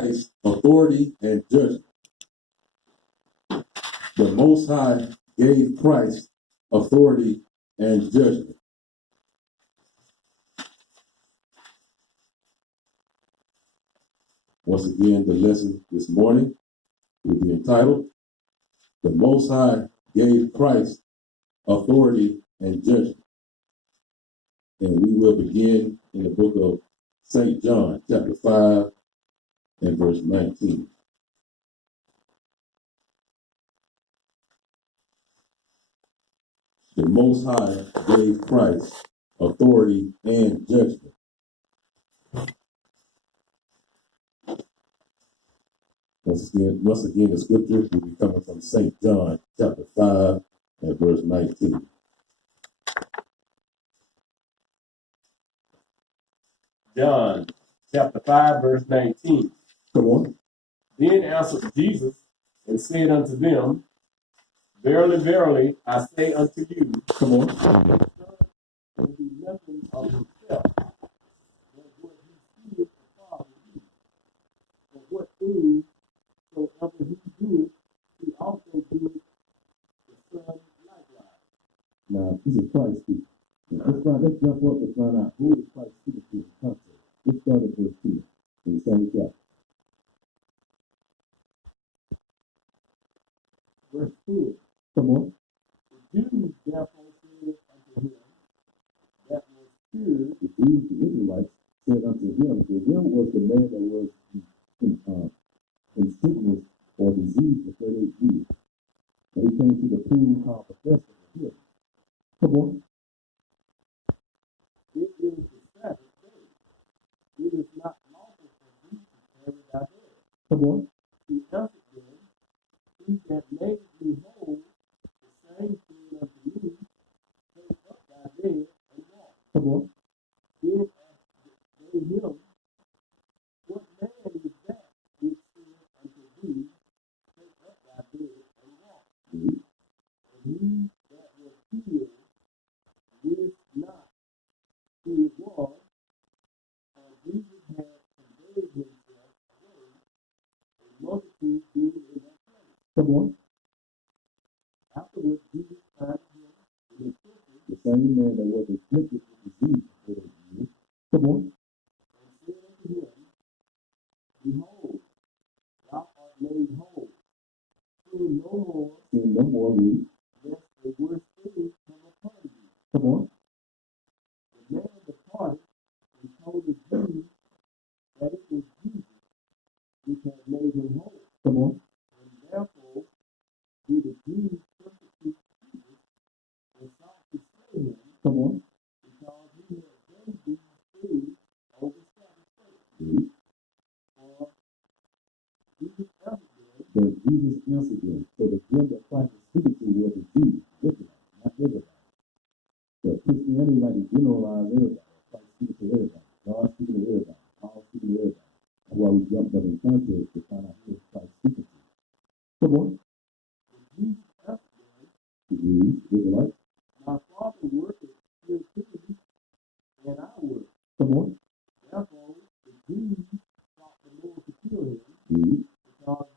Christ authority and judgment. The Most High gave Christ authority and judgment. Once again, the lesson this morning will be entitled, The Most High gave Christ authority and judgment. And we will begin in the book of St. John, chapter 5 and verse 19. The Most High gave Christ authority and judgment. Once again, the scripture will be coming from St. John, chapter 5 and verse 19. John chapter 5, verse 19. Come on. Then answered Jesus and said unto them, Verily, verily, I say unto you, Come on. the Son will do nothing of himself, but what he seeth the Father do. For what things soever he doeth, he also doeth the Son likewise. Now, this is Christ speaking. Let's jump up and find out who is Christ speaking to in context. Let's start at verse 2 in the same chapter. Verse 2. Come on. The Jews therefore said unto him, that was cured. The Jews, the Israelites, said unto him, to him was the man that was in sickness or disease for 38 years. And he came to the pool called Bethesda for healing. Come on. It is the Sabbath day. It is not lawful for thee to carry thy bed. Come on. He answered them, He that made me whole, the same said unto me, Take up thy bed and walk. Come on. Then asked they him, What man is that which said unto thee, Take up thy bed and walk? Mm-hmm. And he that was healed wist not who it was, for Jesus had conveyed himself away, a multitude being in that place. Come on. Afterwards, Jesus found him in the temple, The same man that was afflicted with disease for 38 years. Come on. and said unto him, Behold, thou art made whole. Sin no more, Sin no more, read. lest a worse thing come upon you. Come on. The man departed and told the Jews that it was Jesus which had made him whole. Come on. And therefore did the Jews persecute Jesus and sought to slay him, Come on. because he had done these things on the Sabbath day. Read. For Jesus answered them, But Jesus answered them. So the them that Christ was speaking to were the Jews, Israelites, not everybody. So Christianity like to generalize everybody. Christ speaking to everybody. God speaking to everybody. Paul speaking to everybody. That's why we jumped up in context to find out who is Christ speaking to. Come on. And Jesus answered them, The Jews, Israelites. My Father worketh still activity, and I work. Come on. Therefore the Jews sought the more to kill him, Read. because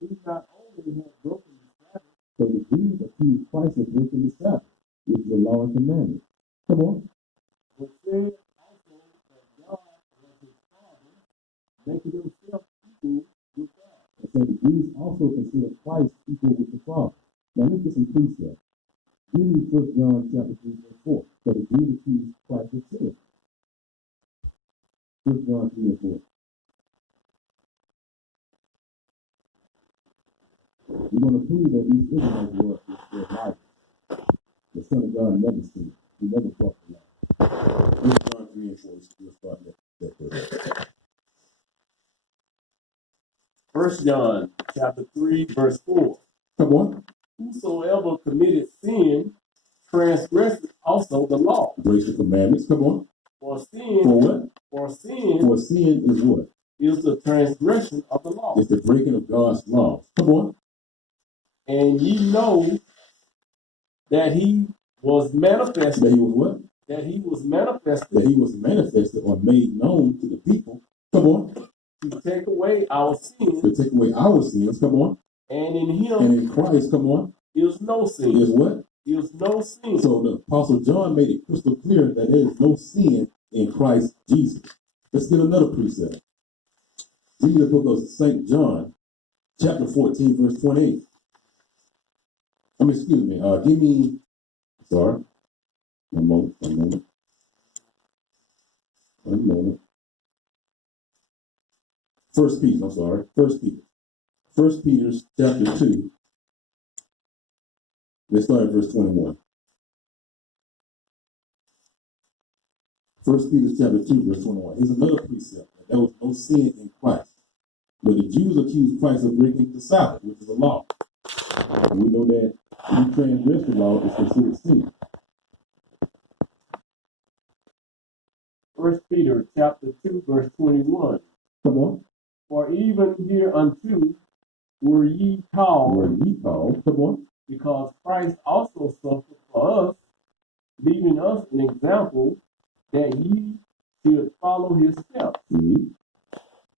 he not only had broken the Sabbath, So the Jews accused Christ of breaking the Sabbath, which is the law and commandment. Come on. but said also that God was his Father, making himself equal with God. And so the Jews also consider Christ equal with the Father. Now let's get some precept. Give me 1 John chapter 3, verse 4. So the Jews accused Christ of sin. 1 John 3 and 4. We're going to prove that these Israelites were liars. The Son of God never sinned. He never broke the law. 1 John 3 and 4. We'll start that verse. 1 John chapter 3, verse 4. Come on. Whosoever committed sin transgresseth also the law. Breaks the commandments. Come on. For sin, For what? for sin For sin is what? is the transgression of the law. It's the breaking of God's laws. Come on. And ye know that he was manifested. That he was what? That he was manifested. That he was manifested or made known to the people. Come on. to take away our sins. To take away our sins, come on. And in him, and in Christ, come on, is no sin. Is what? Is no sin. So the Apostle John made it crystal clear that there is no sin in Christ Jesus. Let's get another precept. Read the book of St. John, chapter 14, verse 28. Excuse me. Sorry. One moment. First Peter, I'm sorry. First Peter, chapter 2. Let's start at verse 21. First Peter chapter 2, verse 21. Here's another precept. There was no sin in Christ. But the Jews accused Christ of breaking the Sabbath, which is a law. And we know that you transgress the law is considered sin. First Peter chapter 2, verse 21. Come on. For even hereunto were ye called. Come on. Because Christ also suffered for us, leaving us an example that ye should follow his steps. Mm-hmm.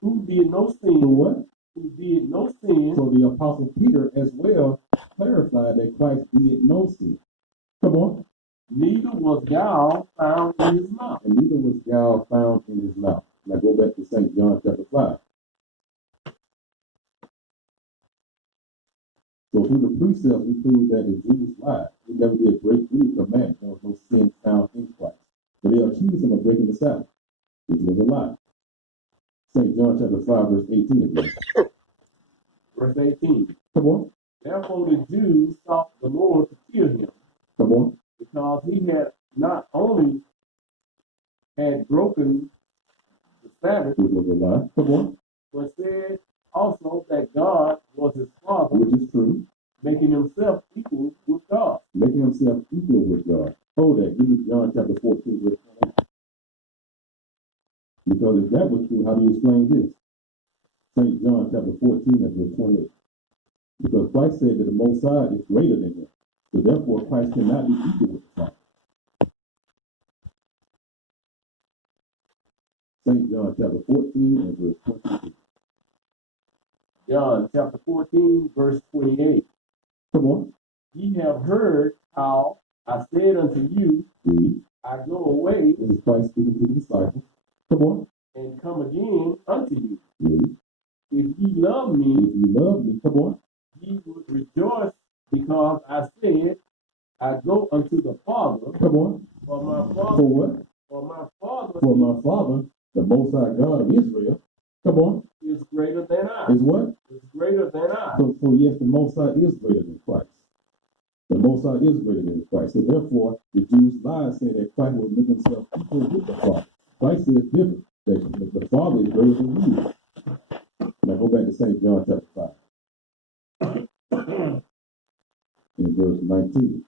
Who did no sin. So what? Who did no sin. So the Apostle Peter as well clarified that Christ did no sin. Come on. Neither was gall found in his mouth. And neither was gall found in his mouth. Now go back to St. John chapter 5. So through the precepts, we prove that the Jews lied. They never did break any commandment. There was no sin found in Christ. But they accused him of breaking the Sabbath, which was a lie. St. John chapter 5, verse 18 again. Verse 18. Come on. Therefore the Jews sought the Lord to kill him. Come on. Because he had not only had broken the Sabbath, which was a lie. Come on. But said also that God was his Father, which is true. Making himself equal with God. Making himself equal with God. Hold that. Give me John chapter 14, verse 28. Because if that was true, how do you explain this? St. John chapter 14 and verse 28. Because Christ said that the Most High is greater than him. So therefore, Christ cannot be equal with the Father. St. John chapter 14 and verse 28. John chapter 14, verse 28. Come on. Ye have heard how I said unto you, I go away. This is Christ speaking to the disciples. Come on. And come again unto you. Read. If ye love me, come on. Ye would rejoice because I said, I go unto the Father. Come on. For my Father. For what? For my Father. For my Father, the Most High God of Israel. Come on. Is greater than I. Is what? Is greater than I. So yes, the Most High is greater than Christ. The Most High is greater than Christ. So therefore, the Jews lied, saying that Christ will make himself equal with the Father. Christ says different. That the Father is greater than he. Now go back to St. John chapter 5. In verse 19.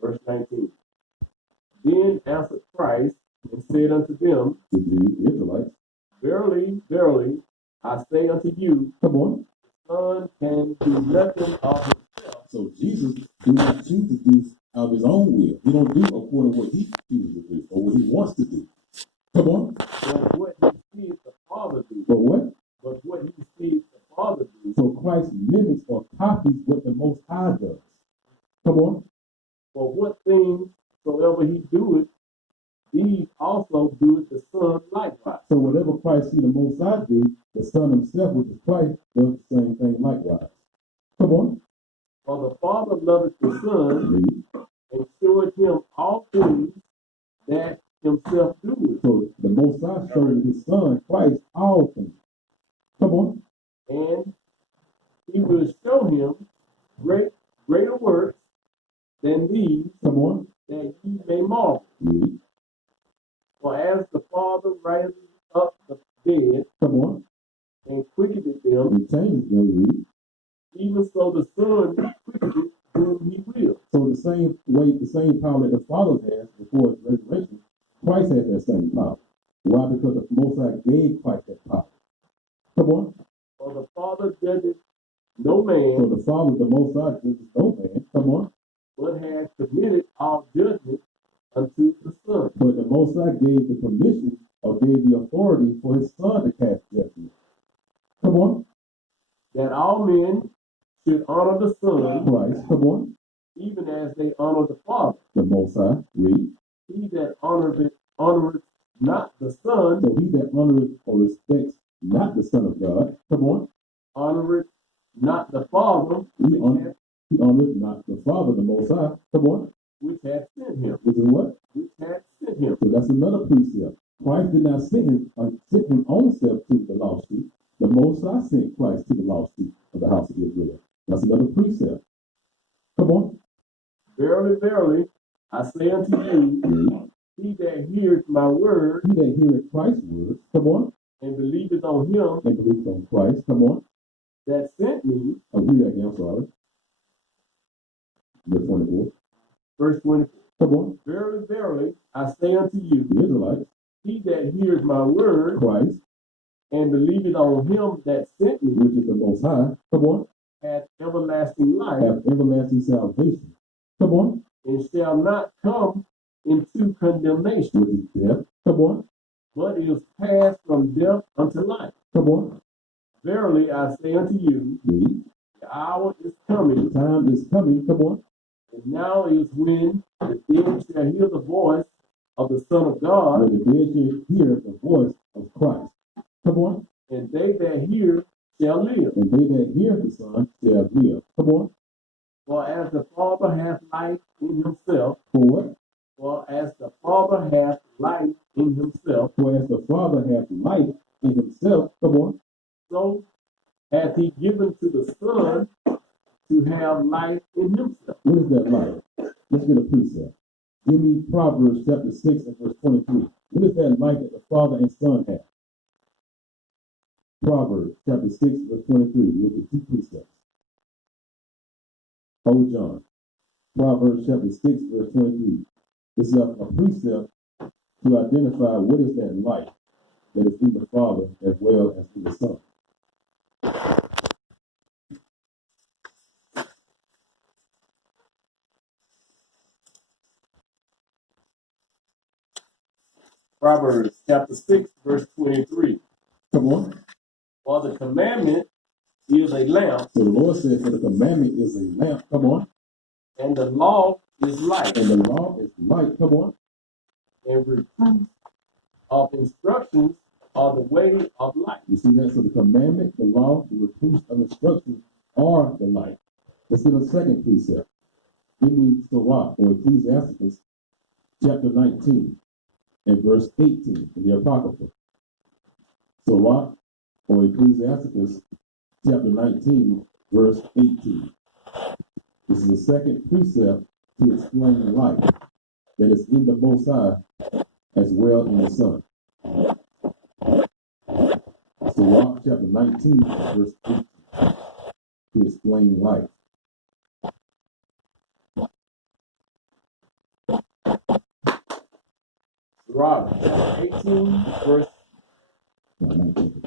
Verse 19. Then answered Christ and said unto them, the Israelites, Verily, verily, I say unto you, come on, the Son can do nothing of himself. So Jesus do not choose to do of his own will. He don't do according to what he chooses to do or what he wants to do. Come on. But what he sees the Father do. But what? But what he sees the Father do. So Christ mimics or copies what the Most High does. Come on. For what things soever he doeth, these also doeth the Son likewise. So whatever Christ see the Most High do, the Son himself, which is Christ, does the same thing likewise. Come on. For the Father loveth the Son and showeth him all things that himself doeth. So the Most High showed his Son, Christ, all things. Come on. And he will show him greater works than these. Come on. That ye may marvel. For as the Father rises up the dead, come on, and quickeneth them, and changes them, even so the Son quickeneth whom he will. So the same way, the same power that the Father has before his resurrection, Christ has that same power. Why? Because the Most High gave Christ that power. Come on. For the Father judges no man. So the Father, the Most High, judges no man. Come on. But has committed all judgment unto the Son. But the Most High gave the permission or gave the authority for his son to cast judgment. Come on. That all men should honor the Son, Christ. Come on. even as they honor the Father. The Most High. Read. He that honoreth not the Son, So he that honoreth or respects not the Son of God. Come on. honoreth not the Father, He honoreth not the Father, the Most High. Come on. which hath sent him. Which is what? Which hath sent him. So that's another precept. Christ did not send him own self to the lost sheep. The Most High sent Christ to the lost sheep of the house of Israel. That's another precept. Come on. Verily, verily, I say unto you, he that heareth my word, he that heareth Christ's words, come on, and believeth on him, and believeth on Christ, come on, that sent me. Read that again, I'm sorry. Verse 24. Verse 24. Come on. Verily, verily, I say unto you, The Israelites, he that heareth my word, Christ, and believeth on him that sent me, which is the Most High, come on, hath everlasting life, have everlasting salvation. Come on. And shall not come into condemnation, which is death. Come on. but is passed from death unto life. Come on. Verily I say unto you, Read. the hour is coming, The time is coming. Come on. and now is when the dead shall hear the voice of the Son of God, When the dead shall hear the voice of Christ. Come on. and they that hear shall live. And they that hear the Son shall live. Come on. For as the Father hath life in himself, For what? for as the Father hath life in himself, For as the Father hath life in himself, come on, so hath he given to the Son to have life in himself. What is that life? Let's get a precept. Give me Proverbs chapter 6 and verse 23. What is that life that the Father and Son have? Proverbs chapter 6 verse 23. We'll get two precepts. Oh John. Proverbs chapter 6 verse 23. This is a precept to identify what is that life that is in the Father as well as in the Son. Proverbs chapter 6, verse 23. Come on. For the commandment is a lamp. So the Lord said, for the commandment is a lamp. Come on. And the law is light. And the law is light. Come on. And reproof of instructions are the way of life. You see that? So the commandment, the law, the reproofs of instructions are the light. Let's get a second precept. Give me Sirach or Ecclesiasticus chapter 19 and verse 18 in the Apocrypha. Sirach or Ecclesiasticus chapter 19 verse 18. This is the second precept to explain light that is in the Most High as well in the Son. Sirach chapter 19 verse 18 to explain light. Sirach 18, verse 19.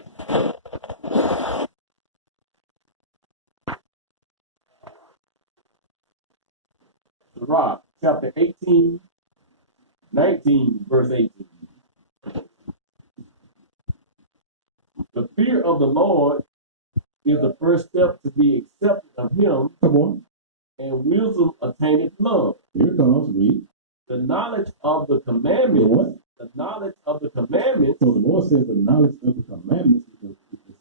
Sirach chapter 18, 19, verse 18. The fear of the Lord is the first step to be accepted of him, Come on. and wisdom attaineth love. Here it comes. Read. The knowledge of the The commandment, what? the knowledge of the commandment So the Lord says the knowledge of the commandments is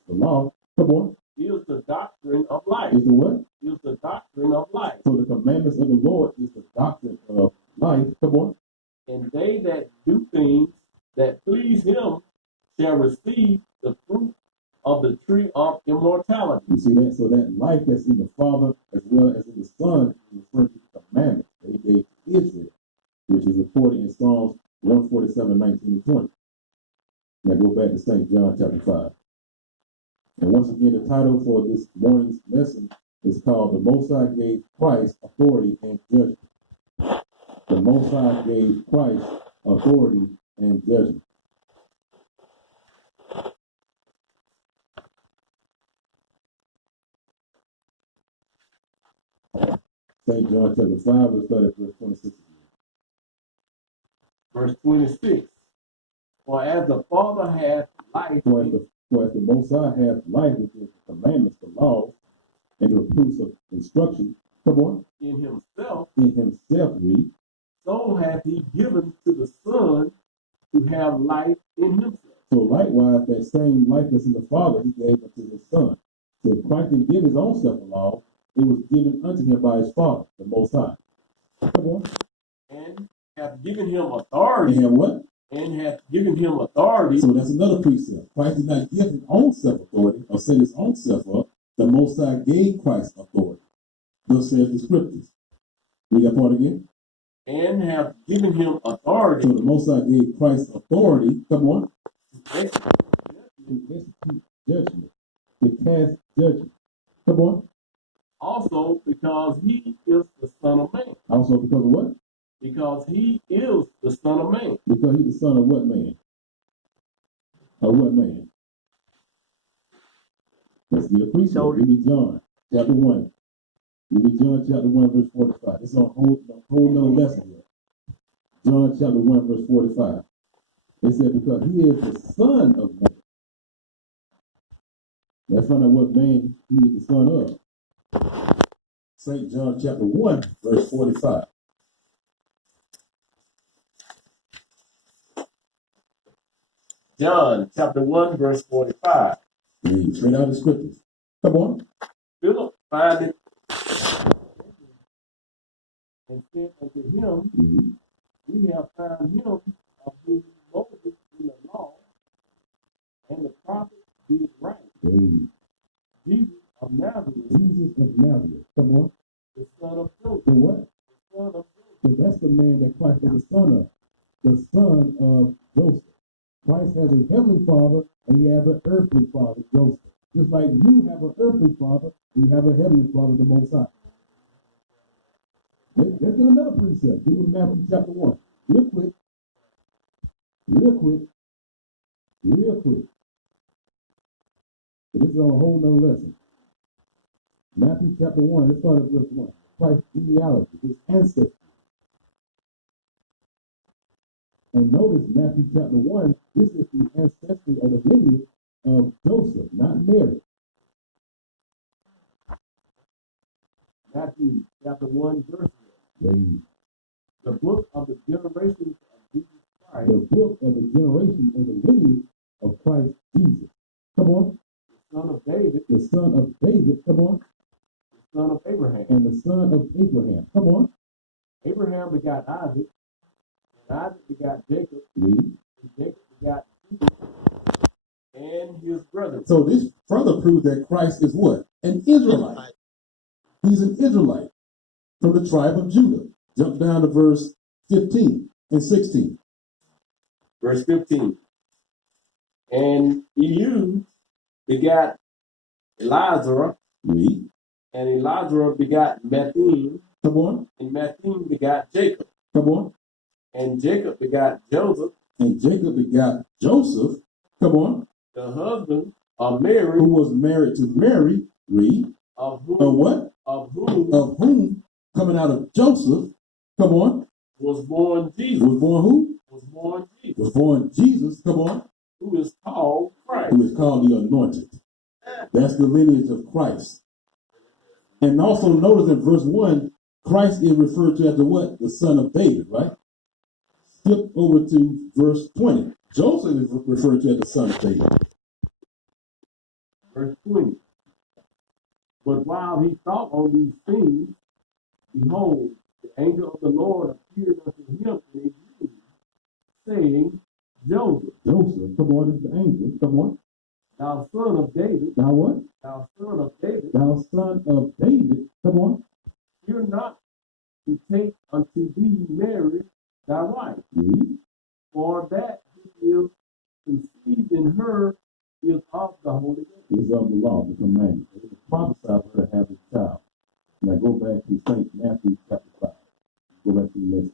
the law. Come on. is the doctrine of life. Is the what? Is the doctrine of life. So the commandments of the Lord is the doctrine of life. Come on. And they that do things that please him shall receive the fruit of the tree of immortality. You see that? So that life that's in the Father as well as in the Son is referring to the commandments that he gave to Israel, which is reported in Psalms 147, 19 and 20. Now go back to St. John chapter 5. And once again, the title for this morning's lesson is called The Most High Gave Christ Authority and Judgment. The Most High gave Christ authority and judgment. St. John chapter 5, let's start at verse 26 again. Verse 26. For as the Father hath life For as the Most High hath life, which is the commandments, the laws, and the reproofs of instruction, come on, in himself, read. so hath he given to the Son to have life in himself. So likewise, that same life that's in the Father, he gave unto his Son. So if Christ didn't give his own self a law, it was given unto him by his Father, the Most High. Come on. And hath given him authority. And have what? And hath given him authority. So that's another precept. Christ did not give his own self authority or set his own self up. The Most High gave Christ authority. Thus says the scriptures. Read that part again. And have given him authority. So the Most High gave Christ authority. Come on. To execute judgment. To cast judgment. Come on. Also because he is the Son of Man. Also because of what? Because he is the Son of Man. Because he's the son of what man? Of what man? Let's get a precept. Give me John chapter 1. Give me John chapter 1 verse 45. This is a whole nother lesson here. John chapter 1 verse 45. It said because he is the Son of Man. Let's find out what man he is the son of. St. John chapter 1 verse 45. John chapter 1 verse 45. Read straight out of the scriptures. Come on. Philip findeth and said unto him, we have found him of whom Moses in the law and the prophets did write. Jesus of Nazareth. Jesus of Nazareth. Come on. The son of Joseph. The what? The son of Joseph. So that's the man that Christ is the son of. The son of Joseph. Christ has a heavenly father and he has an earthly father, Joseph. Just like you have an earthly father and you have a heavenly father, the Most High. Let's get another precept. Give me Matthew chapter 1. Real quick. Real quick. Real quick. So this is on a whole nother lesson. Matthew chapter 1. Let's start at verse 1. Christ's genealogy, his ancestry. And notice Matthew chapter 1, this is the ancestry of the lineage of Joseph, not Mary. Matthew chapter 1 verse 1. The book of the generations of Jesus Christ. The book of the generation of the lineage of Christ Jesus. Come on. The son of David. The son of David. Come on. The son of Abraham. And the son of Abraham. Come on. Abraham begot Isaac. And Isaac begot Jacob. Read. And Jacob begot Judah and his brothers. So this further proves that Christ is what? An Israelite. He's an Israelite from the tribe of Judah. Jump down to verse 15 and 16. Verse 15. And Eliud begot Elazar. Read. And Elazar begot Matthin. Come on. And Matthin begot Jacob. Come on. And Jacob begot Joseph. And Jacob begot Joseph. Come on. The husband of Mary. Who was married to Mary. Read. Of whom? Of what? Of whom? Of whom? Coming out of Joseph. Come on. Was born Jesus. Was born who? Was born Jesus. Was born Jesus. Come on. Who is called Christ. Who is called the Anointed. That's the lineage of Christ. And also notice in verse 1, Christ is referred to as the what? The son of David, right? Skip over to verse 20. Joseph is referred to as the son of David. Verse 20. But while he thought on these things, behold, the angel of the Lord appeared unto him in a dream, saying, Joseph, come on, it's the angel. Come on. Thou son of David. Thou what? Thou son of David. Thou son of David. Come on. Fear not to take unto thee Mary thy wife. Mm-hmm. For that which is conceived in her is of the Holy Ghost. Is of the law, the commandment. It was prophesied for her to have a child. Now go back to St. Matthew chapter 5. Go back to the lesson.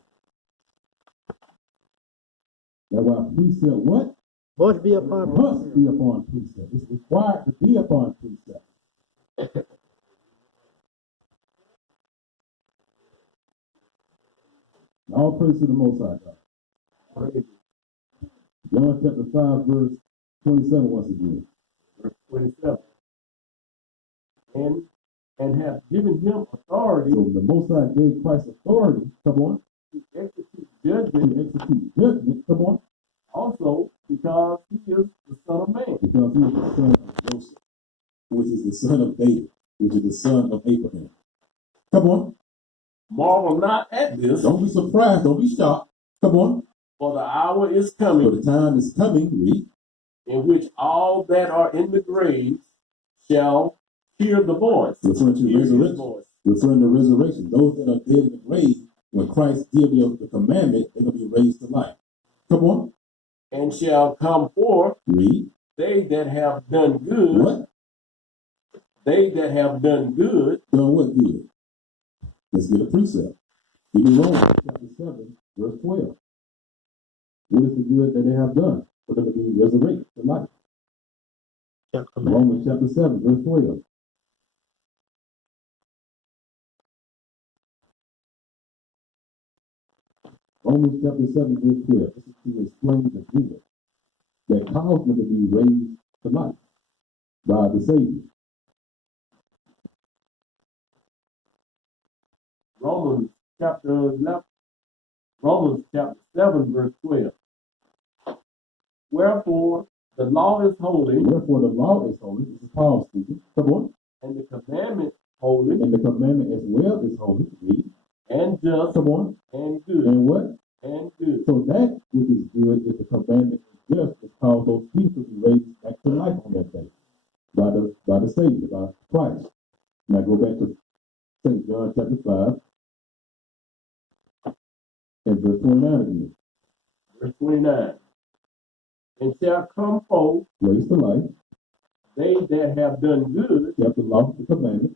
That's why precept what? Must be upon Must be upon precept. It's required to be upon precept. All praise to the Most High God. John chapter 5, verse 27 once again. Verse 27. And have given him authority So the Most High gave Christ authority, come on, to execute judgment, come on, also because he is the Son of Man. because he is the son of Joseph, which is the son of David, which is the son of Abraham. Come on. Marvel not at this, Don't be surprised, don't be shocked. Come on. for the hour is For coming the time is coming, read, in which all that are in the graves shall hear the voice. referring to Hear his resurrection. voice. Referring to resurrection. Those that are dead in the grave, when Christ gives you the commandment, they're going to be raised to life. Come on. And shall come forth Read. they that have done good. What? They that have done good. Done what good? Let's get a precept. Give me Romans chapter 7, verse 12. What is the good that they have done? For them to be resurrected to life. Romans chapter 7, verse 12. Romans chapter 7, verse 12. This is to explain the good that caused them to be raised to life by the Savior. Romans chapter 11. Romans chapter 7, verse 12. Wherefore the law is holy. Wherefore the law is holy. This is Paul speaking. Come on. And the commandment holy. And the commandment as well is holy. Read. And just. Come on. And good. And what? And good. So that which is good is the commandment is just is called those people to be raised back to life on that day by the Savior, by Christ. Now go back to St. John chapter 5 and verse 29 again. Verse 29. And shall come forth Raised to life. They that have done good. Kept the law, the commandments.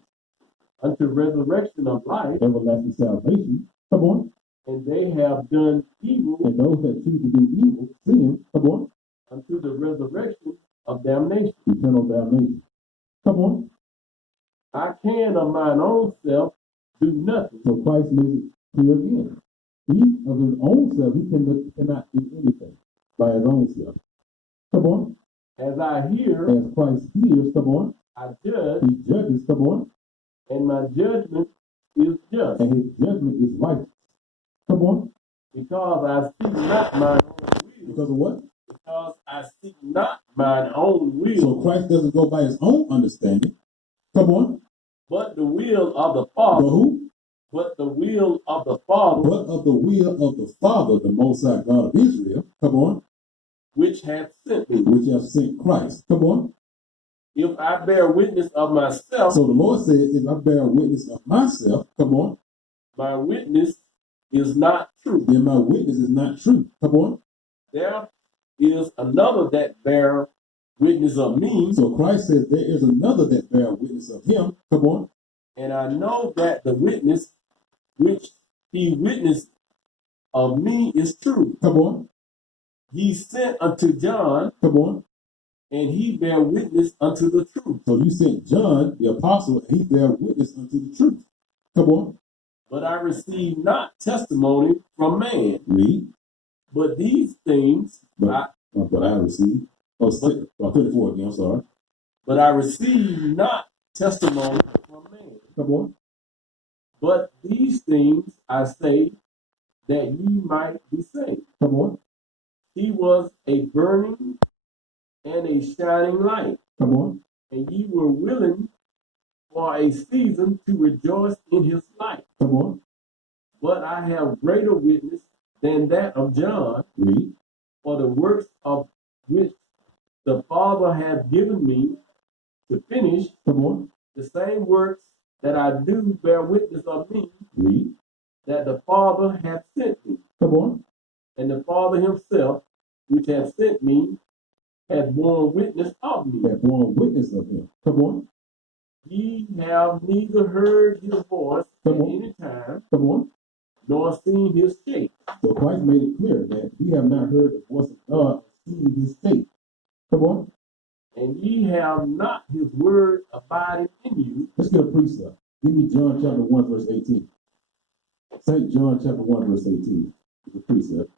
Unto resurrection of life. Everlasting salvation. Come on. And they have done evil. And those that choose to do evil, sin, come on. Unto the resurrection of damnation. Eternal damnation. Come on. I can of mine own self do nothing. So Christ makes it clear again. He of his own self, he cannot do anything by his own self. Come on. As I hear. As Christ hears, come on. I judge. He judges, come on. And my judgment is just. And his judgment is righteous. Come on. Because I seek not mine own will. Because of what? Because I seek not mine own will. So Christ doesn't go by his own understanding. Come on. But the will of the Father. But who? But the will of the Father. But of the will of the Father, the Most High God of Israel. Come on. Which hath sent me. Which hath sent Christ. Come on. If I bear witness of myself. So the Lord said, if I bear witness of myself, come on. My witness is not true. Then my witness is not true. Come on. There is another that bear witness of me. So Christ said there is another that bear witness of him. Come on. And I know that the witness which he witnessed of me is true. Come on. He sent unto John. Come on. And he bear witness unto the truth. So you sent John, the apostle, and he bear witness unto the truth. Come on. But I receive not testimony from man. Read. But these things. But I received. 24 again, I'm sorry. But I receive not testimony from man. Come on. But these things I say that ye might be saved. Come on. He was a burning and a shining light. Come on. And ye were willing for a season to rejoice in his light. Come on. But I have greater witness than that of John. Read. For the works of which the Father hath given me to finish. Come on. The same works that I do bear witness of me. Read. That the Father hath sent me. Come on. And the Father himself, which hath sent me, hath borne witness of me. Hath borne witness of him. Come on. Ye have neither heard his voice at any time. Come on. Nor seen his shape. So Christ made it clear that we have not heard the voice of God, seen his shape. Come on. And ye have not his word abiding in you. Let's get a precept. Give me John chapter 1, verse 18. St. John chapter 1, verse 18. It's a precept.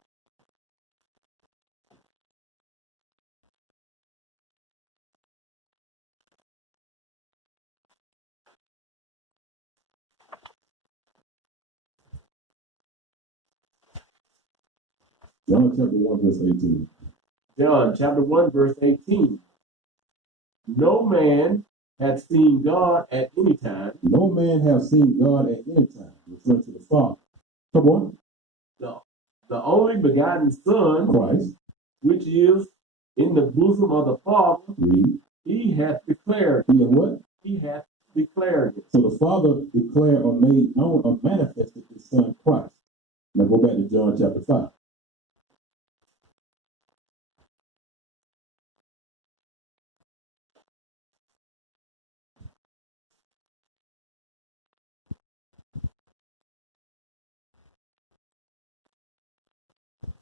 John chapter 1, verse 18. John chapter 1, verse 18. No man hath seen God at any time. No man have seen God at any time, referring to the Father. Come on. The only begotten Son, Christ, which is in the bosom of the Father, read. He hath declared. He hath what? He hath declared it. So the Father declared or made known or manifested His Son Christ. Now go back to John chapter 5.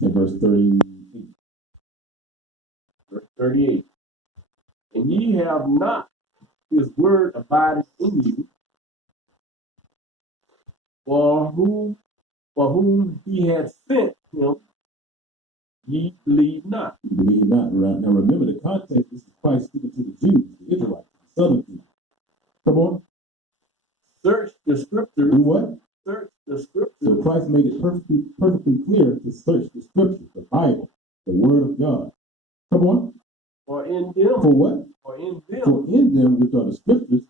In verse 38. Verse 38. And ye have not His word abideth in you, for whom He had sent Him, ye believe not. You believe not. Right? Now remember the context. This is Christ speaking to the Jews, the Israelites, the southern people. Come on. Search the scriptures. Do what? Search the scriptures. So Christ made it perfectly clear to search the scriptures, the Bible, the Word of God. Come on. For in them. For what? For in them. For in them, which are the scriptures.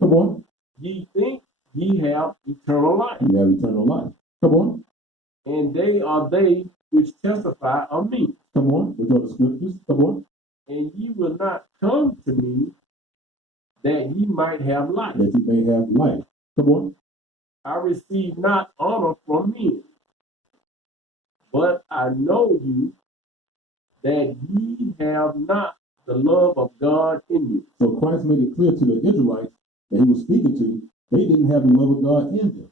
Come on. Ye think ye have eternal life. You have eternal life. Come on. And they are they which testify of me. Come on. Which are the scriptures. Come on. And ye will not come to me that ye might have life. That you may have life. Come on. I receive not honor from men, but I know you that ye have not the love of God in you. So Christ made it clear to the Israelites that He was speaking to, they didn't have the love of God in them.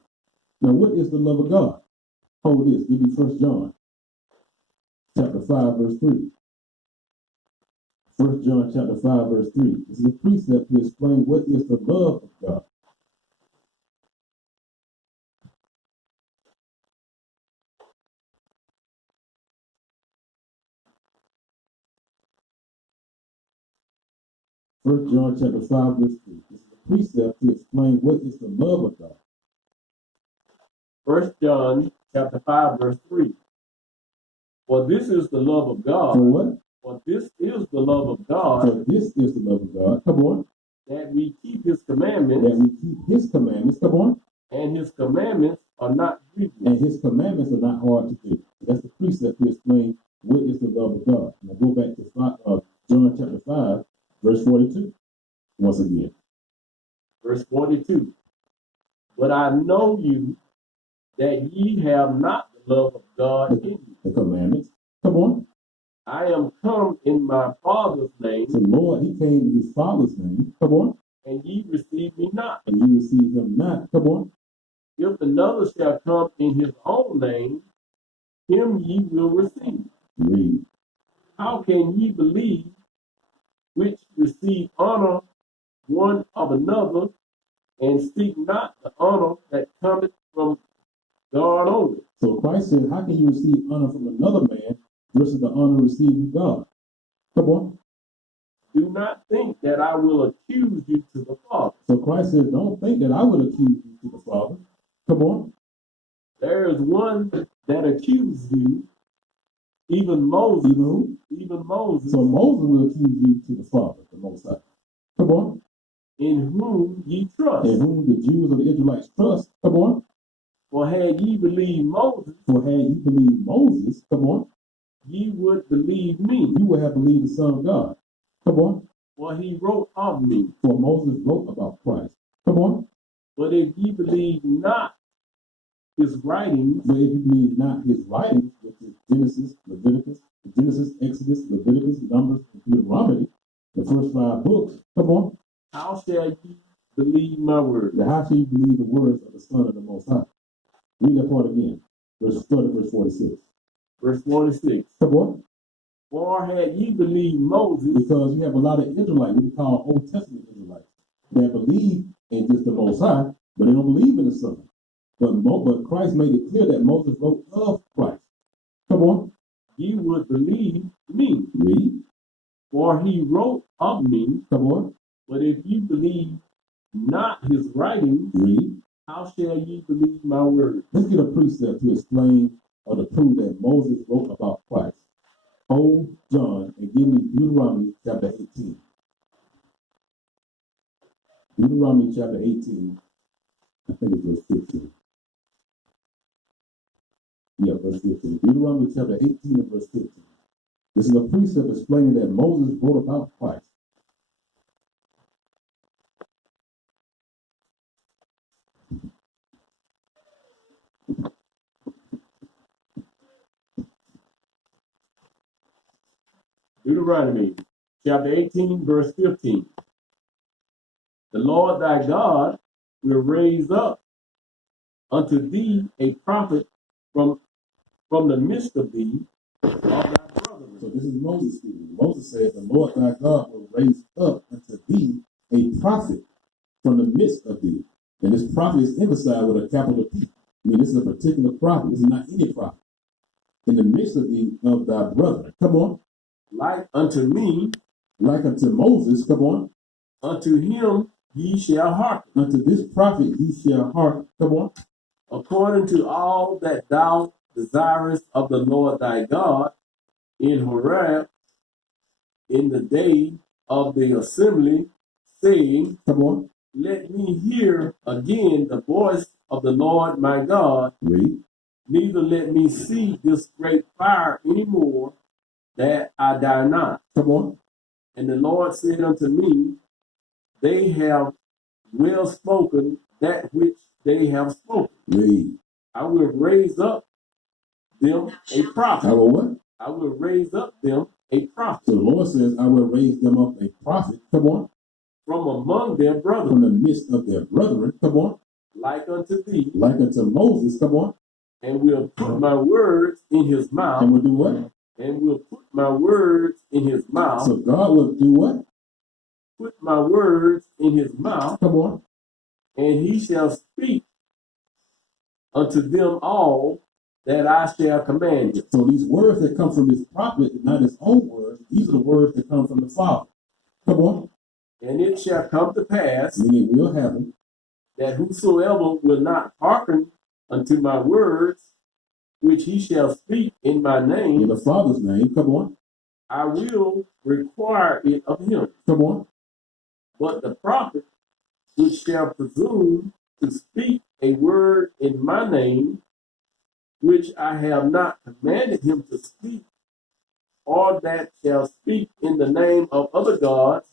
Now, what is the love of God? Hold this. Give me 1 John chapter 5, verse 3. 1 John chapter 5, verse 3. This is a precept to explain what is the love of God. First John chapter 5, verse 3. This is a precept to explain what is the love of God. 1 John chapter 5, verse 3. For this is the love of God. For what? For this is the love of God. For this is the love of God. Come on. That we keep His commandments. That we keep His commandments. Come on. And His commandments are not grievous. And His commandments are not hard to do. That's the precept to explain what is the love of God. Now go back to John chapter 5, verse 42. Once again. Verse 42. But I know you that ye have not the love of God in you. The commandments. Come on. I am come in my Father's name. So Lord, He came in His Father's name. Come on. And ye receive me not. And you receive Him not. Come on. If another shall come in his own name, him ye will receive. Read. How can ye believe which receive honor one of another, and seek not the honor that cometh from God only? So Christ said, how can you receive honor from another man versus the honor received from God? Come on. Do not think that I will accuse you to the Father. So Christ said, don't think that I will accuse you to the Father. Come on. There is one that accuses you, even Moses. Even who? Even Moses. So Moses will accuse you to the Father, the Most High. Come on. In whom ye trust. In whom the Jews or the Israelites trust. Come on. For had ye believed Moses. For had ye believed Moses, come on. Ye would believe me. You would have believed the Son of God. Come on. For he wrote of me. For Moses wrote about Christ. Come on. But if ye believe not his writings. But if you believe not his writings, which is Genesis, Exodus, Leviticus, Numbers, and Deuteronomy, the first 5 books, come on. How shall ye believe my word? Now, how shall you believe the words of the Son of the Most High? Read that part again. Verse 46. Verse 46. Come on. For had ye believed Moses. Because you have a lot of Israelites, what we call Old Testament Israelites, that believe in just the Most High, but they don't believe in the Son. But Christ made it clear that Moses wrote of Christ. Come on. Ye would believe me. Read. For he wrote of me. Come on. But if you believe not his writings. Read. How shall ye believe my word? Let's get a precept to explain or to prove that Moses wrote about Christ. Hold John and give me Deuteronomy chapter 18. Deuteronomy chapter 18, I think it's verse 15. Yeah, verse 15. Deuteronomy chapter 18 and verse 15. This is a precept explaining that Moses wrote about Christ. Deuteronomy chapter 18, verse 15. The Lord thy God will raise up unto thee a prophet from the midst of thee, of thy brethren. So this is Moses speaking. Moses said, the Lord thy God will raise up unto thee a prophet from the midst of thee. And this prophet is emphasized with a capital P. I mean, this is a particular prophet. This is not any prophet. In the midst of thee, of thy brethren. Come on. Like unto me, Like unto Moses. Come on. unto him ye shall hearken. Unto this prophet ye shall hearken. Come on. According to all that thou desirest of the Lord thy God in Horeb in the day of the assembly, saying, Come on. let me hear again the voice of the Lord my God. Read. Neither let me see this great fire any more, that I die not. Come on. And the Lord said unto me, they have well spoken that which they have spoken. Read. I will raise up them a prophet. I will what? I will raise up them a prophet. So the Lord says, I will raise them up a prophet. Come on. From among their brethren. From the midst of their brethren. Come on. Like unto thee. Like unto Moses. Come on. And will put my words in his mouth. And will do what? And will put my words in his mouth. So God will do what? Put my words in his mouth. Come on. And he shall speak unto them all that I shall command him. So these words that come from this prophet, not his own words, these are the words that come from the Father. Come on. And it shall come to pass, meaning it will happen, that whosoever will not hearken unto my words, which he shall speak in my name, in the Father's name, come on. I will require it of him. Come on. But the prophet which shall presume to speak a word in my name, which I have not commanded him to speak, or that shall speak in the name of other gods,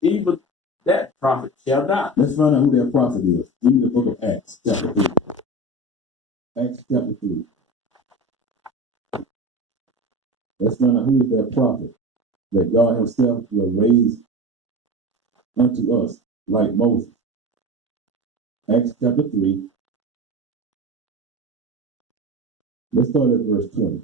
even that prophet shall die. Let's find out who that prophet is. Give me the book of Acts, chapter 3. Acts chapter 3. Let's find out who is that prophet that God himself will raise unto us like Moses. Acts chapter 3. Let's start at verse 20.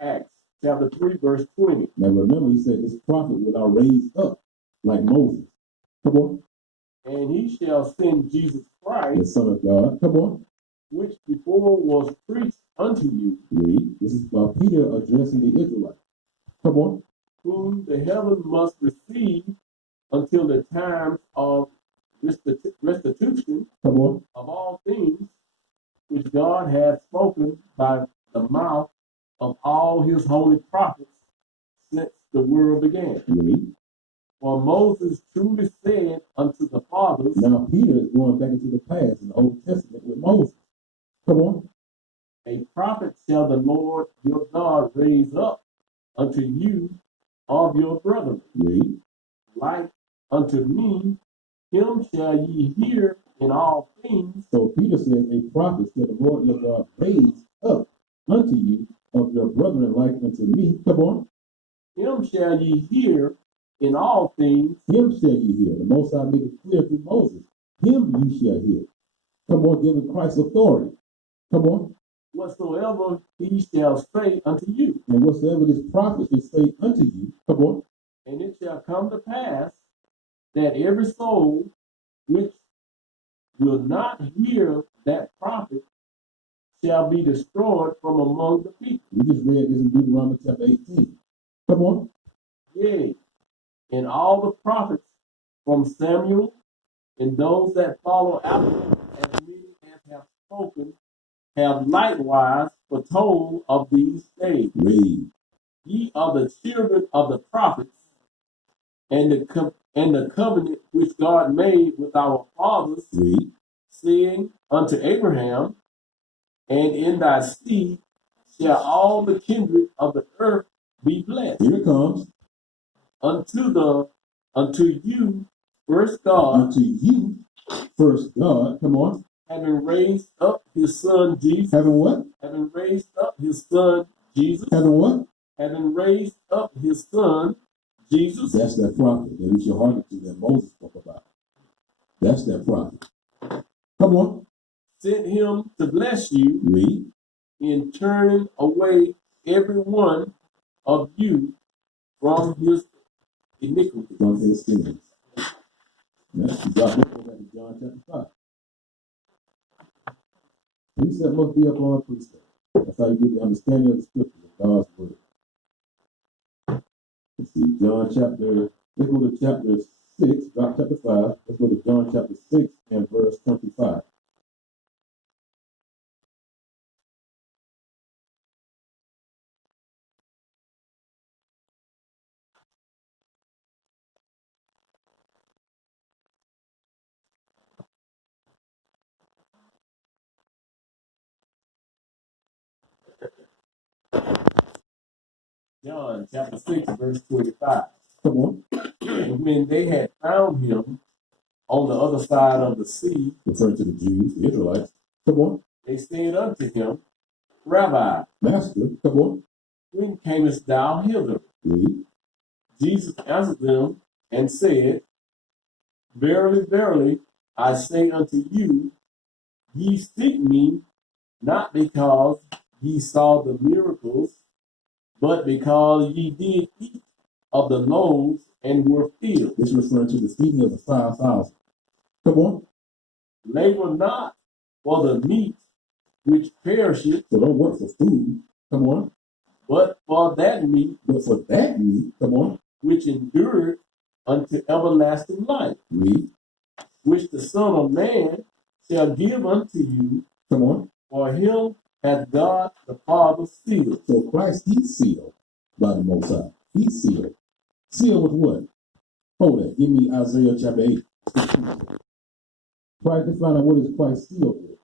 Acts chapter 3, verse 20. Now remember, he said this prophet will I raise up like Moses. Come on. And he shall send Jesus The Christ, Son of God. Come on. which before was preached unto you, Read. This is Peter addressing the Israelites. Come on. whom the heaven must receive until the times of restitution Come on. of all things, which God hath spoken by the mouth of all his holy prophets since the world began. Read. For Moses truly said unto the fathers, Now Peter is going back into the past in the Old Testament with Moses. Come on. a prophet shall the Lord your God raise up unto you of your brethren. Read. Like unto me, him shall ye hear in all things. So Peter says, a prophet shall the Lord your God raise up unto you of your brethren like unto me. Come on. Him shall ye hear in all things. Him shall ye hear. The Most High made it clear through Moses. Him ye shall hear. Come on, giving Christ authority. Come on. Whatsoever he shall say unto you. And whatsoever this prophet shall say unto you. Come on. And it shall come to pass that every soul which will not hear that prophet shall be destroyed from among the people. We just read this in Deuteronomy chapter 18. Come on. Yea, and all the prophets from Samuel and those that follow after them, as many as have spoken, have likewise foretold of these days. Read. Ye are the children of the prophets, and the covenant which God made with our fathers, Read. saying unto Abraham, and in thy seed shall all the kindred of the earth be blessed. Here it comes. Unto you, first God. Unto you, first God. Come on. Having raised up his son Jesus. Having what? Having raised up his son Jesus. Having what? Having raised up his son Jesus. That's that prophet that we should hearken to that Moses spoke about. That's that prophet. Come on. Sent him to bless you. Read. In turning away every one of you from his iniquity. From his sins. That's John chapter 5. Precept must be upon precept. That's how you get the understanding of the scripture of God's word. Let's see, let's go to chapter 6, drop chapter 5. Let's go to John chapter 6 and verse 25. John chapter 6, verse 25. Come on. When they had found him on the other side of the sea, Referring to the Jews, the Israelites. Come on. they said unto him, Rabbi, Master, come on. when camest thou hither? Read. Jesus answered them and said, Verily, verily, I say unto you, ye seek me not because ye saw the miracles, but because ye did eat of the loaves and were filled. This is referring to the feeding of the 5,000. Come on. Labor not for the meat which perisheth, So don't work for food. Come on. but for that meat come on. which endureth unto everlasting life, Read. which the Son of Man shall give unto you. Come on. For him hath God the Father sealed. So Christ, he's sealed by the Most High. He's sealed. Sealed with what? Hold that. Give me Isaiah chapter 8. Try to find out what is Christ sealed with.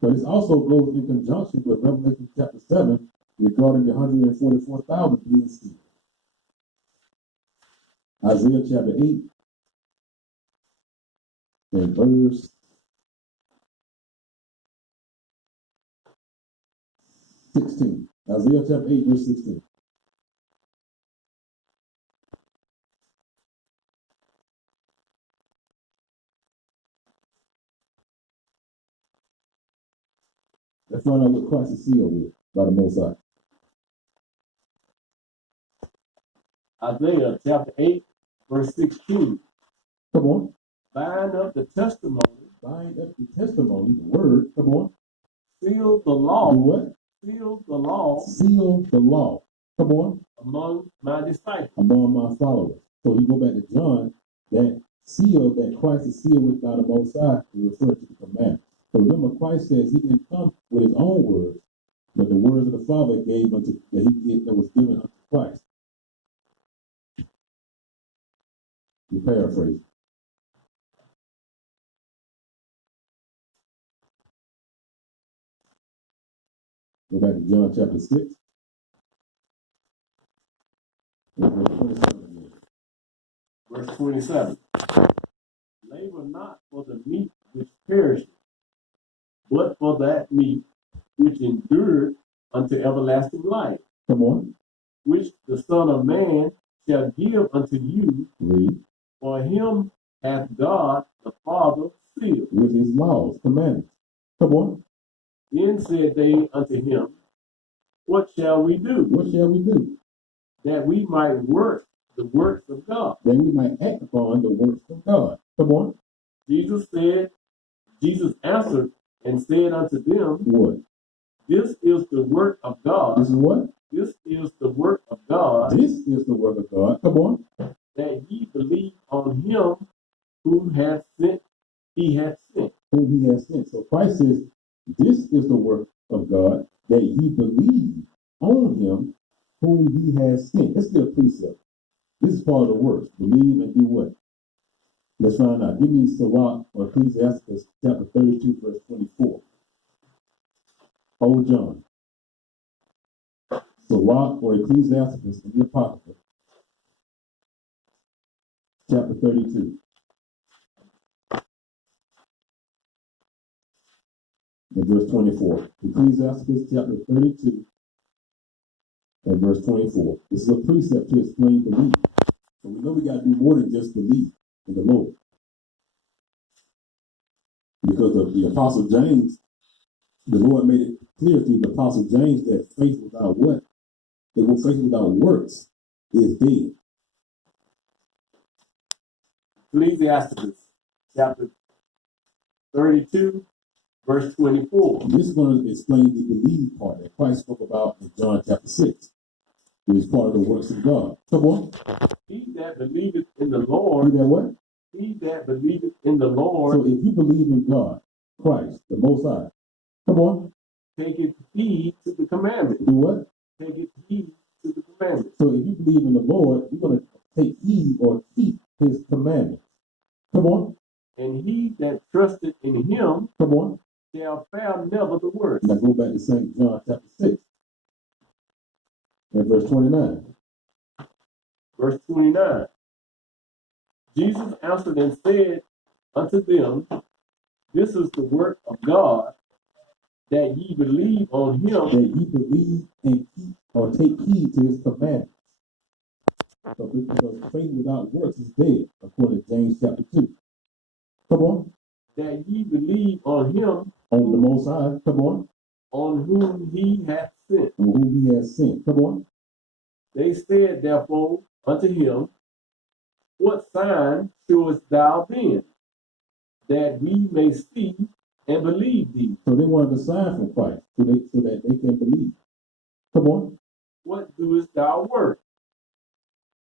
But this also goes in conjunction with Revelation chapter 7 regarding the 144,000 being sealed. Isaiah chapter 8 and verse 16. Isaiah chapter 8, verse 16. Let's find out what Christ is sealed with by the Most High. Isaiah chapter 8, verse 16. Come on. Bind up the testimony. Bind up the testimony, the word. Come on. Seal the law. Do what? Seal the law. Seal the law. Come on. Among my disciples. Among my followers. So you go back to John, that seal that Christ is sealed with by the Most High is referred to the commandments. So remember, Christ says he didn't come with his own words, but the words of the Father gave unto that was given unto Christ. You paraphrase. Go back to John chapter 6. And verse 27 again. Verse 27. Labor not for the meat which perisheth, but for that meat which endured unto everlasting life. Come on. Which the Son of Man shall give unto you. Read. For him hath God the Father sealed. With his laws, commandments. Come on. Then said they unto him, What shall we do? What shall we do? That we might work the works of God. That we might act upon the works of God. Come on. Jesus answered and said unto them, What? This is the work of God. This is what? This is the work of God, This is the work of God. Come on. that ye believe on him who hath sent, he hath sent. Whom he has sent. So Christ says, this is the work of God, that ye believe on him whom he has sent. Let's get a precept. This is part of the works. Believe and do what? Let's find out. Give me Sirach or Ecclesiastes chapter 32, verse 24. Old John. Sirach or Ecclesiastes in the Apocrypha, chapter 32. And verse 24. Ecclesiastes chapter 32 and verse 24. This is a precept to explain belief. So we know we got to do more than just believe in the Lord. Because of the Apostle James, the Lord made it clear through the Apostle James that faith without what? That faith without works is dead. Ecclesiastes chapter 32, verse 24. This is going to explain the believe part that Christ spoke about in John chapter 6, which is part of the works of God. Come on. He that believeth in the See Lord, that what? he that believeth in the Lord, So if you believe in God, Christ, the Most High, come on. taketh heed to the commandment. Do what? Taketh heed to the commandment. So if you believe in the Lord, you're going to take heed or keep his commandments. Come on. And he that trusteth in him Come on. shall fare never the worse. Now go back to St. John chapter 6 and verse 29. Verse 29. Jesus answered and said unto them, this is the work of God, that ye believe on him. That ye believe and keep or take heed to his commandments. So because faith without works is dead, according to James chapter 2. Come on. That ye believe on him. On the Most High. Come on. On whom he hath sent. On whom he has sent. Come on. They said therefore unto him, what sign showest thou then, that we may see and believe thee? So they wanted a sign from Christ so that they can believe. Come on. What doest thou work?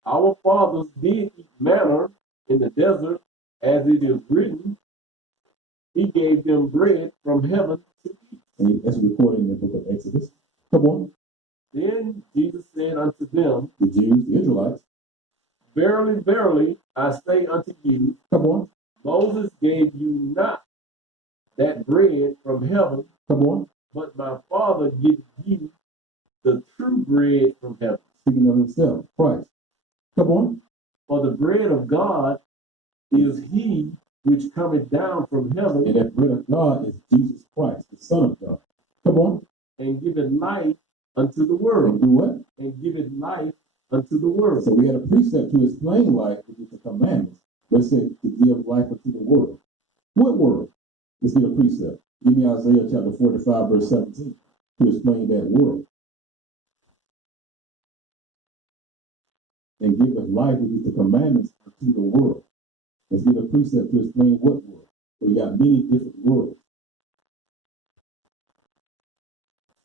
Our fathers did eat manna in the desert, as it is written, he gave them bread from heaven to eat. And that's recorded in the book of Exodus. Come on. Then Jesus said unto them, The Jews, the Israelites. verily, verily, I say unto you, Come on. Moses gave you not that bread from heaven, Come on. but my Father giveth you the true bread from heaven. Speaking of himself, Christ. Come on. For the bread of God is he which cometh down from heaven. And that bread of God is Jesus Christ, the Son of God. Come on. And giveth life unto the world. And do what? And giveth life unto the world. So we had a precept to explain life, which is the commandments. But it said to give life unto the world. What world? Let's get a precept. Give me Isaiah chapter 45, verse 17 to explain that world. And give us life, which is the commandments unto the world. Let's get a precept to explain what world. So we got many different worlds.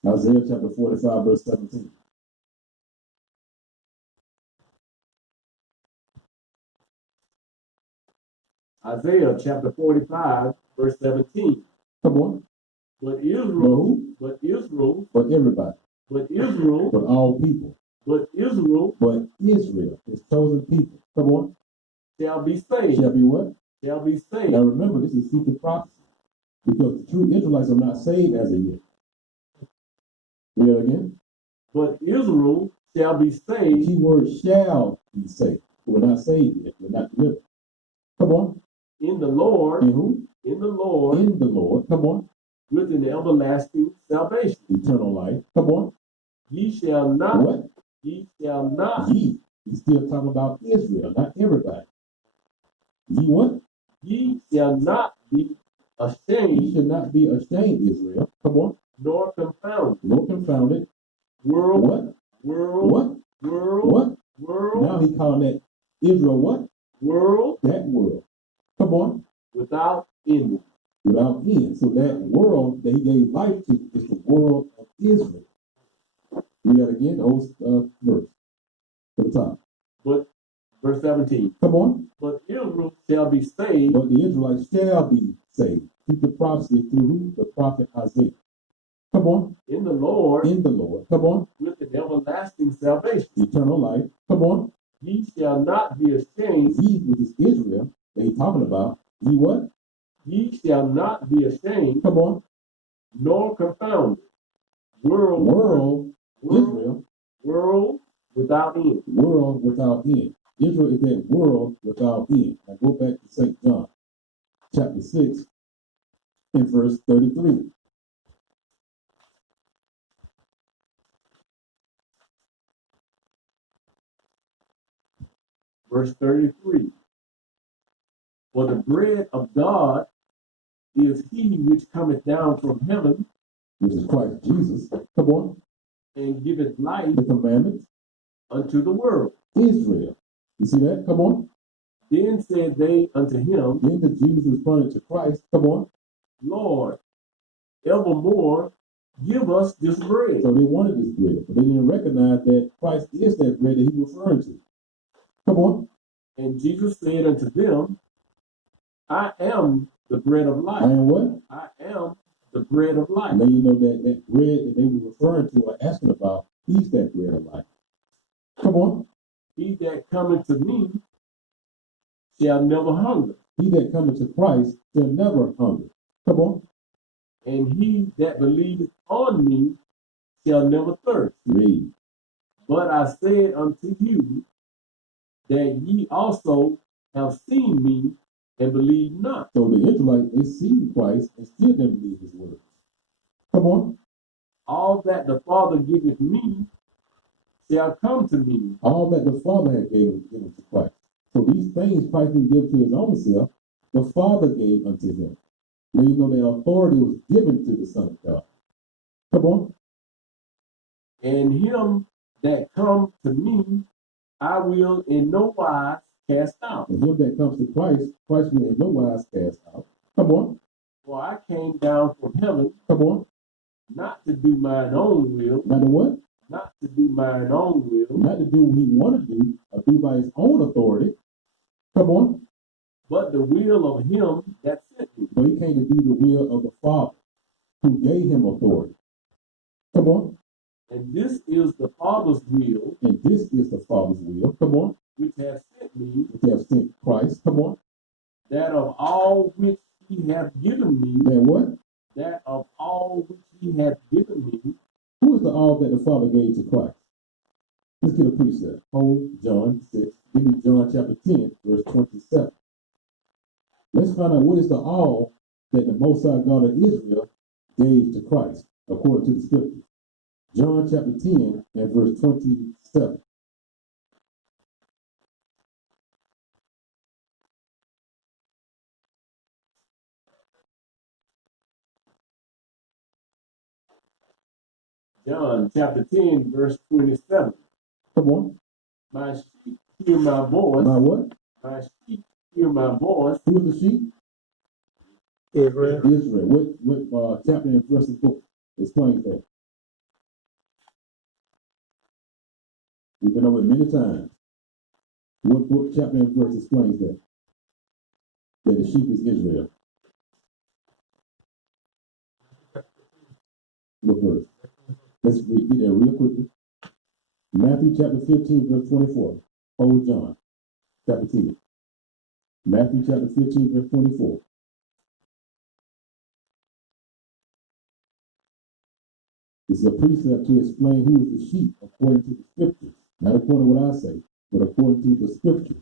Isaiah chapter 45, verse 17. Isaiah chapter 45, verse 17. Come on. But For Israel, who? but Israel, For everybody. but Israel, For all people. but Israel But Israel, his chosen people. Come on. shall be saved. Shall be what? Shall be saved. Now remember, this is future prophecy. Because the true Israelites are not saved as of yet. Read it again. But Israel shall be The saved. key word shall be saved. We're not saved yet. We're not delivered. Come on. In the Lord. In who? In the Lord. In the Lord. Come on. With an everlasting salvation. Eternal life. Come on. Ye shall not. What? Ye shall not. Ye. He's still talking about Israel, not everybody. Ye what? Ye shall not be Ye ashamed. should not be ashamed, Israel. Come on. Nor confounded. Nor confounded. World. What? World. What? World. What? World. Now he calling that Israel what? World. That world. Come on. Without end. Without end. So that world that he gave life to is the world of Israel. Read that again, the old verse. To the top. But verse 17. Come on. But Israel shall be saved. But the Israelites shall be saved. Keep the prophecy through who? The prophet Isaiah. Come on. In the Lord. In the Lord. Come on. With an everlasting salvation. Eternal life. Come on. Ye shall not be ashamed. Ye, which is Israel, that he's talking about. Ye what? Ye shall not be ashamed. Come on. Nor confounded. World. Israel. World without end. World without end. Israel is that world without end. Now go back to St. John, chapter 6, and verse 33. Verse 33. For the bread of God is he which cometh down from heaven, Which is Christ Jesus. Come on. and giveth life The commandments. unto the world. Israel. You see that? Come on. Then said they unto him, Then the Jews responded to Christ. Come on. Lord, evermore give us this bread. So they wanted this bread, but they didn't recognize that Christ is that bread that he was referring to. Come on. And Jesus said unto them, I am the bread of I life. am what? I am the bread of life. And then you know that bread that they were referring to or asking about, he's that bread of life. Come on. He that cometh to me shall never hunger, He that cometh to Christ shall never hunger. Come on. and he that believeth on me shall never thirst. Read. But I said unto you that ye also have seen me and believe not. So the Israelites, they see Christ and still didn't believe his words. Come on. All that the Father giveth me shall come to me. All that the Father had given to Christ. So these things Christ didn't give to his own self, the Father gave unto him. Now you know that authority was given to the Son of God. Come on. And him that come to me, I will in no wise cast out. And him that comes to Christ, Christ will in no wise cast out. Come on. For I came down from heaven, Come on. not to do mine own will, Not to what? not to do mine own will, Not to do what he wanted to do, or do by his own authority. Come on. but the will of him that sent me. But he came to do the will of the Father who gave him authority. Come on. And this is the Father's will, And this is the Father's will. Come on. which hath sent me, Which have sent Christ. Come on. that of all which he hath given me, That what? that of all which he hath given me, Who is the all that the Father gave to Christ? Let's get a precept. Hold John 6. Give me John chapter 10, verse 27. Let's find out what is the all that the Most High God of Israel gave to Christ, according to the scriptures. John chapter 10 and verse 27. John chapter 10, verse 27. Come on. My sheep hear my voice. My what? My sheep hear my voice. Who is the sheep? Israel. Israel. What chapter and verse and book explains that? We've been over it many times. What book, chapter, and verse explains that? That the sheep is Israel. What verse? Let's get there real quickly. Matthew chapter 15, verse 24. Hold John chapter 10. Matthew chapter 15, verse 24. This is a precept to explain who is the sheep according to the scriptures. Not according to what I say, but according to the scriptures.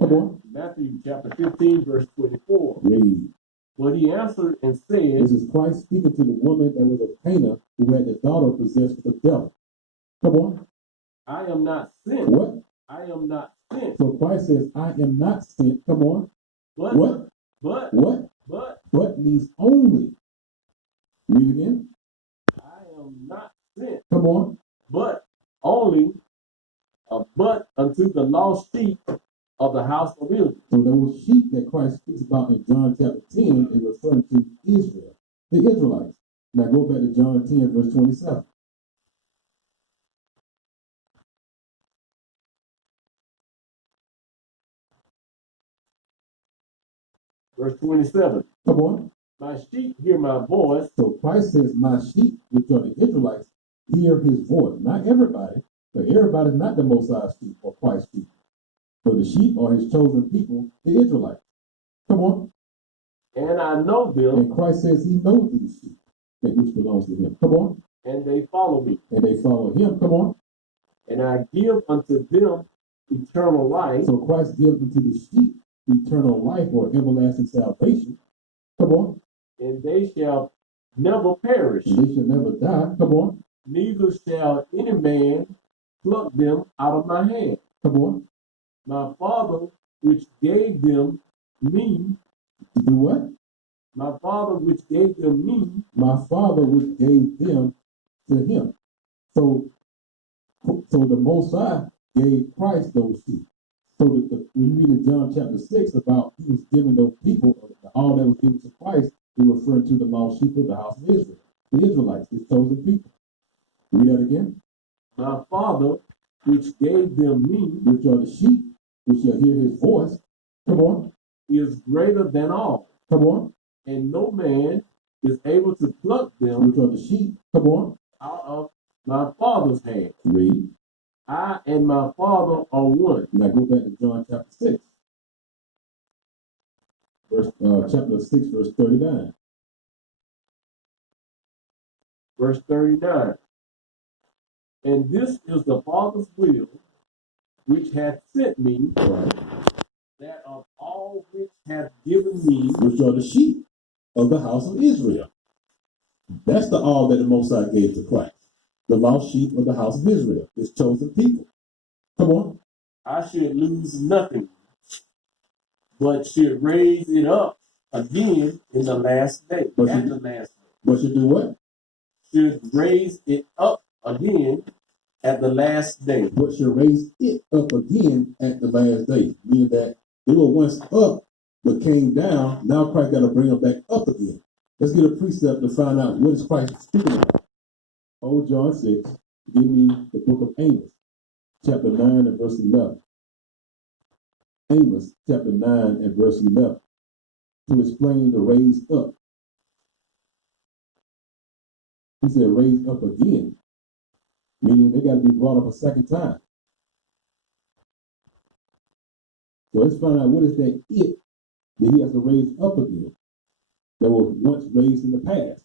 Come on. Matthew chapter 15, verse 24. Read. But he answered and said, This is Christ speaking to the woman that was a Cana who had the daughter possessed with the devil. Come on. I am not sent. What? I am not sent. So Christ says, I am not sent. Come on. But, What? But. What? But means only. Read again. I am not sent. Come on. But only, but unto the lost sheep of the house of Israel. So those sheep that Christ speaks about in John chapter 10 is referring to Israel, the Israelites. Now go back to John 10, verse 27. Verse 27. Come on. My sheep hear my voice. So Christ says, my sheep, which are the Israelites, hear his voice. Not everybody, but everybody's not the Most High's sheep or Christ's sheep. But the sheep are his chosen people, the Israelites. Come on. And I know them. And Christ says he knows these sheep, which belongs to him. Come on. And they follow me. And they follow him. Come on. And I give unto them eternal life. So Christ gives unto the sheep eternal life or everlasting salvation. Come on. And they shall never perish. And they shall never die. Come on. Neither shall any man pluck them out of my hand. Come on. My Father, which gave them me. To do what? My Father, which gave them me. My Father, which gave them to him. So the Most High gave Christ those sheep. So when you read in John chapter 6 about he was giving those people, all that was given to Christ, he referring to the lost sheep of the house of Israel, the Israelites, his chosen people. Read that again. My Father, which gave them me, which are the sheep, which shall hear his voice. Come on. Is greater than all. Come on. And no man is able to pluck them, which are the sheep. Come on. out of my Father's hand. Read. I and my Father are one. Now go back to John chapter 6. Chapter 6, verse 39. Verse 39. And this is the Father's will, which hath sent me, Right. that of all which hath given me, which are the sheep of the house of Israel. That's the all that the Most High gave to Christ. The lost sheep of the house of Israel, his chosen people. Come on. I should lose nothing, but should raise it up again in the last day. But should do what? Should raise it up again at the last day. But should raise it up again at the last day. Meaning that they were once up, but came down. Now Christ got to bring them back up again. Let's get a precept to find out what is Christ speaking about. Oh, John 6, give me the book of Amos, chapter 9 and verse 11. Amos, chapter 9 and verse 11, to explain the raise up. He said raise up again, meaning they got to be brought up a second time. So let's find out what is that it that he has to raise up again that was once raised in the past.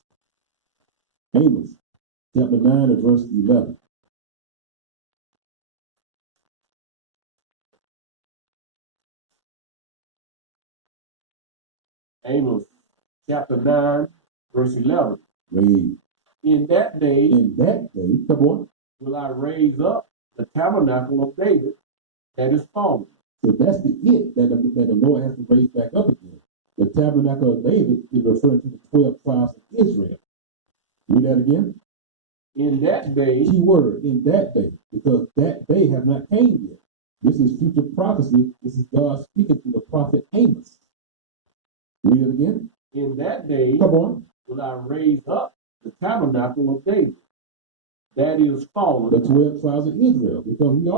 Amos, chapter 9 and verse 11. Amos, chapter 9, verse 11. Read. In that day, come on. will I raise up the tabernacle of David that is fallen. So that's the it that the Lord has to raise back up again. The tabernacle of David is referring to the 12 tribes of Israel. Read that again. In that day. Key word, in that day, because that day have not came yet. This is future prophecy. This is God speaking to the prophet Amos. Read it again. In that day, come on, will I raise up the tabernacle of David that is fallen. The 12 tribes of Israel, because we are